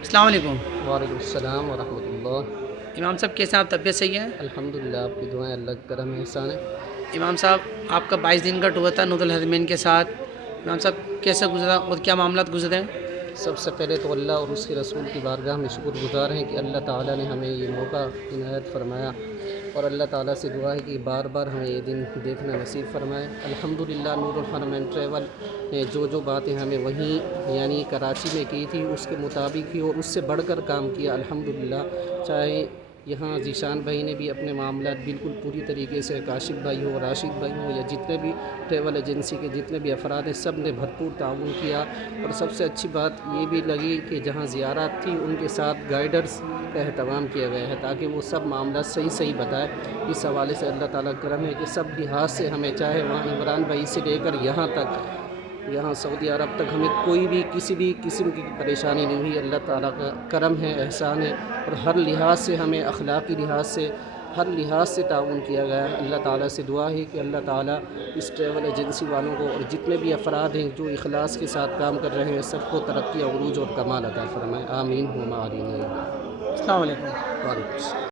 السلام علیکم۔ وعلیکم السلام ورحمۃ اللہ۔ امام صاحب کیسے ہیں آپ؟ طبیعت صحیح ہے؟ الحمدللہ، آپ کی دعائیں، اللہ کا کرم احسان ہے۔ امام صاحب آپ کا 22 دن کا ٹور تھا نور الحرمین کے ساتھ، امام صاحب کیسے گزرا اور کیا معاملات گزرے؟ سب سے پہلے تو اللہ اور اس کے رسول کی بارگاہ میں شکر گزار ہیں کہ اللہ تعالیٰ نے ہمیں یہ موقع عنایت فرمایا، اور اللہ تعالیٰ سے دعا ہے کہ بار بار ہمیں یہ دن دیکھنا نصیب فرمائے۔ الحمدللہ نور الحرمین ٹریول نے جو باتیں ہمیں وہیں یعنی کراچی میں کی تھی اس کے مطابق ہی اور اس سے بڑھ کر کام کیا الحمدللہ۔ چاہے یہاں ذیشان بھائی نے بھی اپنے معاملات بالکل پوری طریقے سے، کاشف بھائی ہو، راشد بھائی ہو، یا جتنے بھی ٹریول ایجنسی کے جتنے بھی افراد ہیں، سب نے بھرپور تعاون کیا۔ اور سب سے اچھی بات یہ بھی لگی کہ جہاں زیارات تھی ان کے ساتھ گائیڈرز کا اہتمام کیا گیا ہے تاکہ وہ سب معاملات صحیح بتائے۔ اس حوالے سے اللہ تعالیٰ کا کرم ہے کہ سب لحاظ سے ہمیں، چاہے وہاں عمران بھائی سے لے کر یہاں تک، یہاں سعودی عرب تک، ہمیں کوئی بھی کسی بھی قسم کی پریشانی نہیں ہوئی۔ اللہ تعالیٰ کا کرم ہے، احسان ہے، اور ہر لحاظ سے ہمیں اخلاقی لحاظ سے، ہر لحاظ سے تعاون کیا گیا ہے۔ اللہ تعالیٰ سے دعا ہے کہ اللہ تعالیٰ اس ٹریول ایجنسی والوں کو اور جتنے بھی افراد ہیں جو اخلاص کے ساتھ کام کر رہے ہیں، سب کو ترقی، عروج اور کمال عطا فرمائے۔ آمین ہما آمین۔ السلام علیکم۔ وعلیکم السلام۔